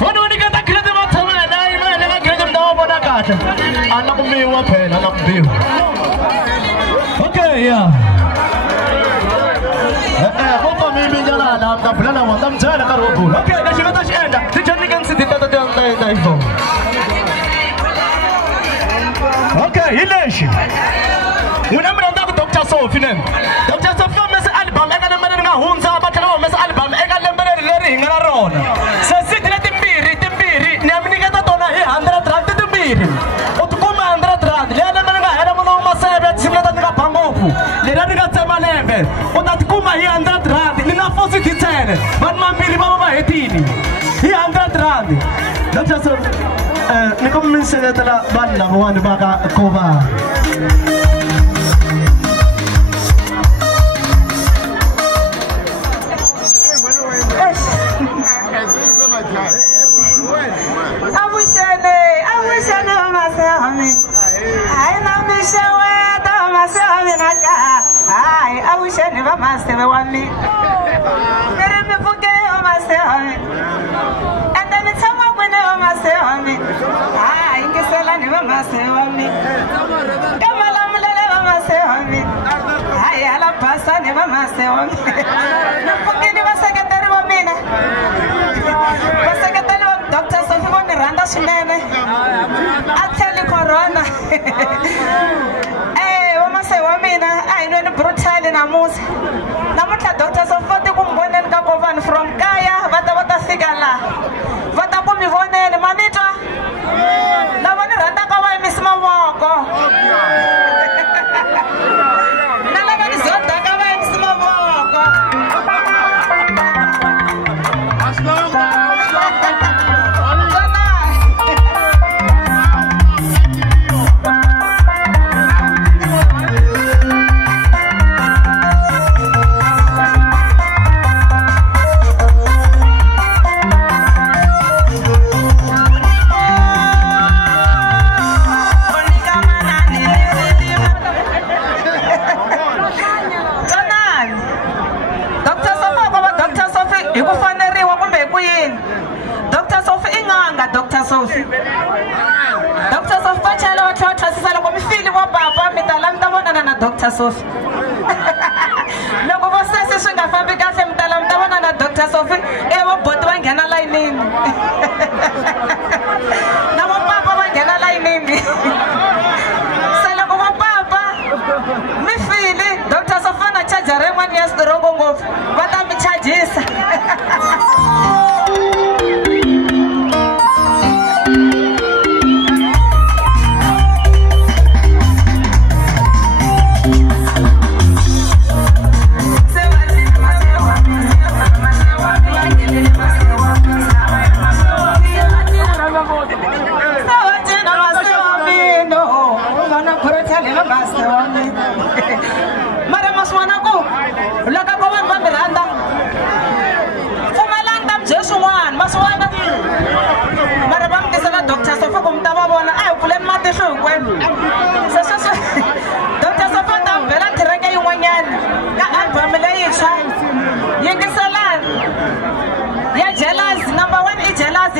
Wani kata kredi matama na imani na kredi mdawa bona kata. Anakumiwa pena anakumiwa. Okay, yeah. Opa mimi jala na fulana wanda mchana karobu. Okay, na shikata shenda. Tichani kan siti tata da info. Okay, ileshi. Unamra nda Dr. Sophie nem. Dr. Sophie mes album eka na mena hunza batala mes album eka lembere leri ngara rona. Sesi dire timbiri ni amni kata tona he 100 timbiri. Utukuma 100 le na mena era mono masebe simleta nika pangopu. Le rani ka tsema lembe. Utakuma he 100 nina fosi titene. Batman mbili baba ba hetini. He 100 Dr. Sophie niko mmisele tala bana mwani baka kova. I wish I knew myself. I know me so well, though myself in a car. I wish I never must ever want me. Let me forget myself. And then it's someone when I myself. I guess I never must ever want me. Come along, never must ever want me. I have a person never must ever want me. Forget the secretary of me. Dr. Sophie won the Randa Sunene. I tell you, Corona. Hey, what must I mean? I know the brutal in a moose. Namaka Dr. Sophie won and Gapovan from Kaya, but what a figala. What a woman won and the manager. Now, when the Randa Kawa Miss Mawako. Nala is not the Kawa Miss Mawako. Dr. Sophie. Dr. Sophie, Pachalo, Trasala, we feel what Papa, Mitalam, and Dr. Sophie. No, what says a fabric as him, Talam, and Dr. Sophie, ever but one can align name. Now, Papa can align name. Salamo, Papa, me feel it. Dr. Sophie, charge a reman, yes, the robo move. What are the charges?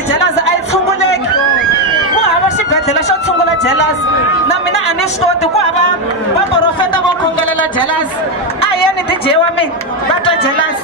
jealous I tungulek ko aba shibedlela sho tungula jealous na mina anishoti ko aba ba profeta ko khongelela jealous ayeni DJ wa mina ba jealous